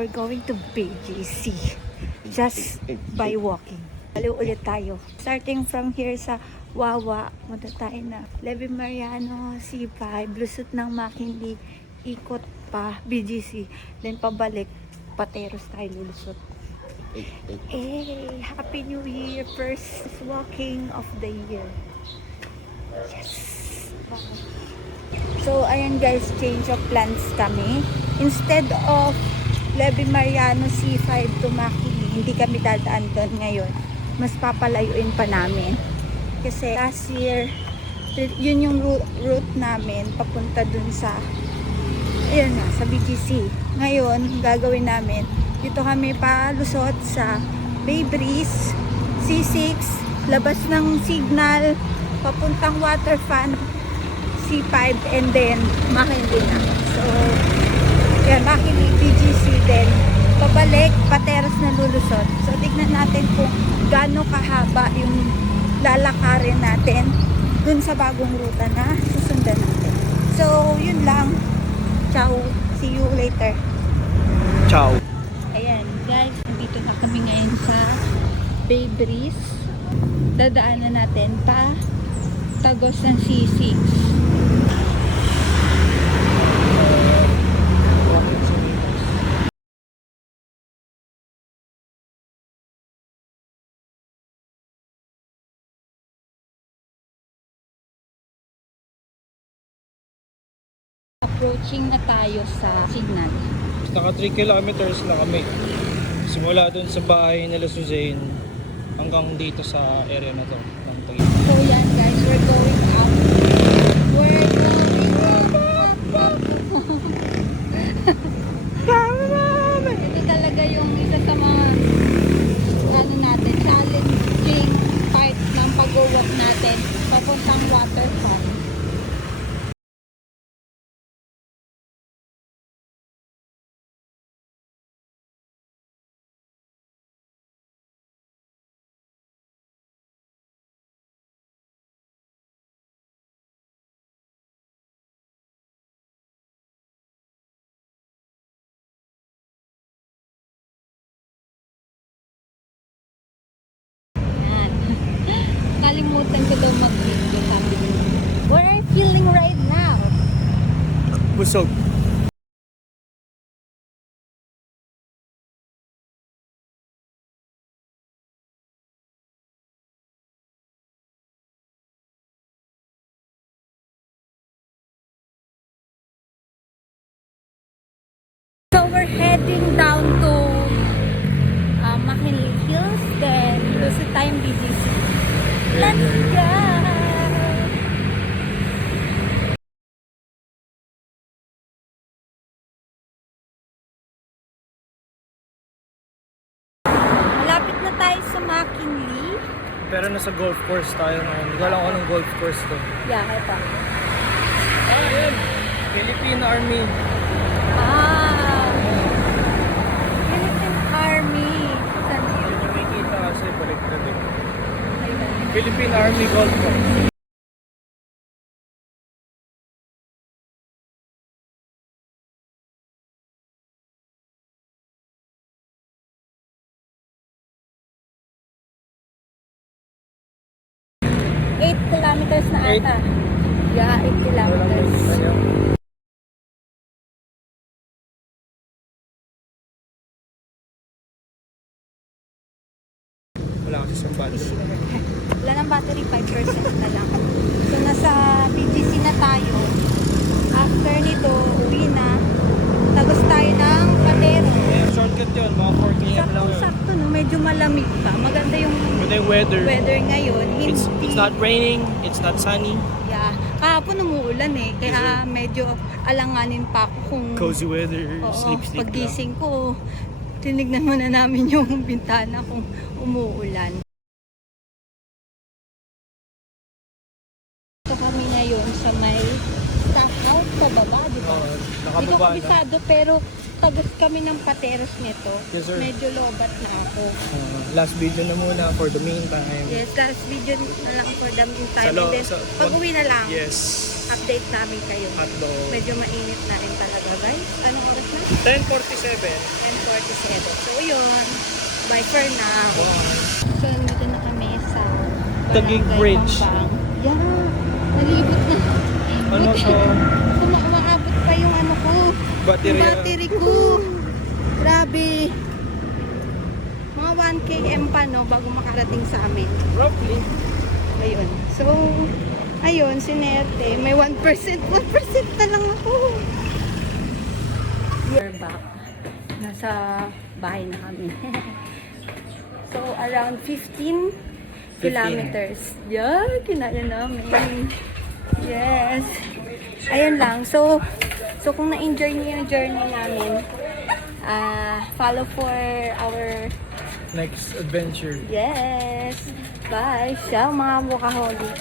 we're going to BGC just by walking. Baliw ulit tayo. Starting from here sa Wawa, punta tayo na Levi Mariano, C5, lusot ng McKinley, ikot pa BGC, then pabalik, Pateros tayo lulusot. Hey, Happy New Year! First walking of the year. Yes! Wow. So, ayan guys, change of plans kami. Instead of Levi Mariano C5 to McKinley, hindi kami dadaan doon ngayon. Mas papalayuin pa namin. Kasi last year, yun yung route namin papunta dun sa, ayun na, sa BGC. Ngayon, gagawin namin, dito kami palusot sa Bay Breeze, C6, labas ng signal, papuntang Waterfront, C5, and then McKinley na. So, yan, McKinley, BGC, then pabalik, Pateros na lulusot. So, tignan natin kung gaano kahaba yung lalakarin natin dun sa bagong ruta na susundan natin. So, yun lang. Ciao. See you later. Ciao. Ayan, guys. Nandito na kami ngayon sa Bay Breeze. Dadaanan natin pa Tagos ng C6. Approaching na tayo sa signal. Naka 3 kilometers na kami. Simula dun sa bahay nila Suzanne hanggang dito sa area na to. So yan guys, we're going up. We're going up. Ito talaga yung isa sa mga ano natin, challenging part ng pag-walk natin papuntang Waterfront. Kalimutan ko daw mag-video, sabi ko. What are you feeling right now? Busog. So we're heading down to McKinley Hills, then sa time BGC. Let's go! Malapit na tayo sa McKinley. Pero nasa golf course tayo ngayon. Hindi ko alam kung anong golf course to. Yeah, ito. Ayun! Philippine Army. Philippine Army. Saan? Hindi nyo makikita kasi baliktad eh. Ayun. Philippine Army Golf Course. Eight kilometers na ata. Yeah, 8 kilometers. Wala kasi sa battery. Wala ng battery, 5% na lang. So, nasa BGC na tayo. After nito, uwi na. Tagos tayo ng Pateros. Shortcut yun, mga 4 km lang yun. Sakto, no? Medyo malamig pa. Maganda yung But the weather ngayon. Hindi. it's not raining, it's not sunny. Yeah. Kahapon umuulan eh. Kaya medyo alanganin pa ako kung Cozy weather, oo, sleep lang. paggising ko, tinignan muna namin yung bintana kung umuulan. Ito kami ngayon sa may staff house sa baba, di ba? Hindi ko Nakababa na. kabisado pero tagos kami ng Pateros nito. Yes, sir. Medyo lobat na ako. Last video na muna for the meantime. Yes, last video na lang for the meantime. Sa lo- And then, sa- pag uwi na lang, Yes. update namin kayo. Hotdog. Medyo mainit na rin talaga, guys. Anong oras na? 10:47. 10:47. So, yun. Bye for now. Bye. So, nandito na kami sa Taguig Barangay Bridge. Pampang. Yeah. Nalibot na. Ano so, Umaabot pa yung ano ko. battery? Yung battery ko. Grabe. Mga 1 km pa, no, bago makarating sa amin. Roughly. Ayun. So, ayun, sinerte. May 1%. 1% na lang ako. We're back. Nasa bahay na kami. So, around 15 kilometers. Yeah, kinala namin. Yes. Ayun lang. So kung na-enjoy niyo yung journey namin, follow for our Next adventure. yes. Bye. Ciao mga bukaholic.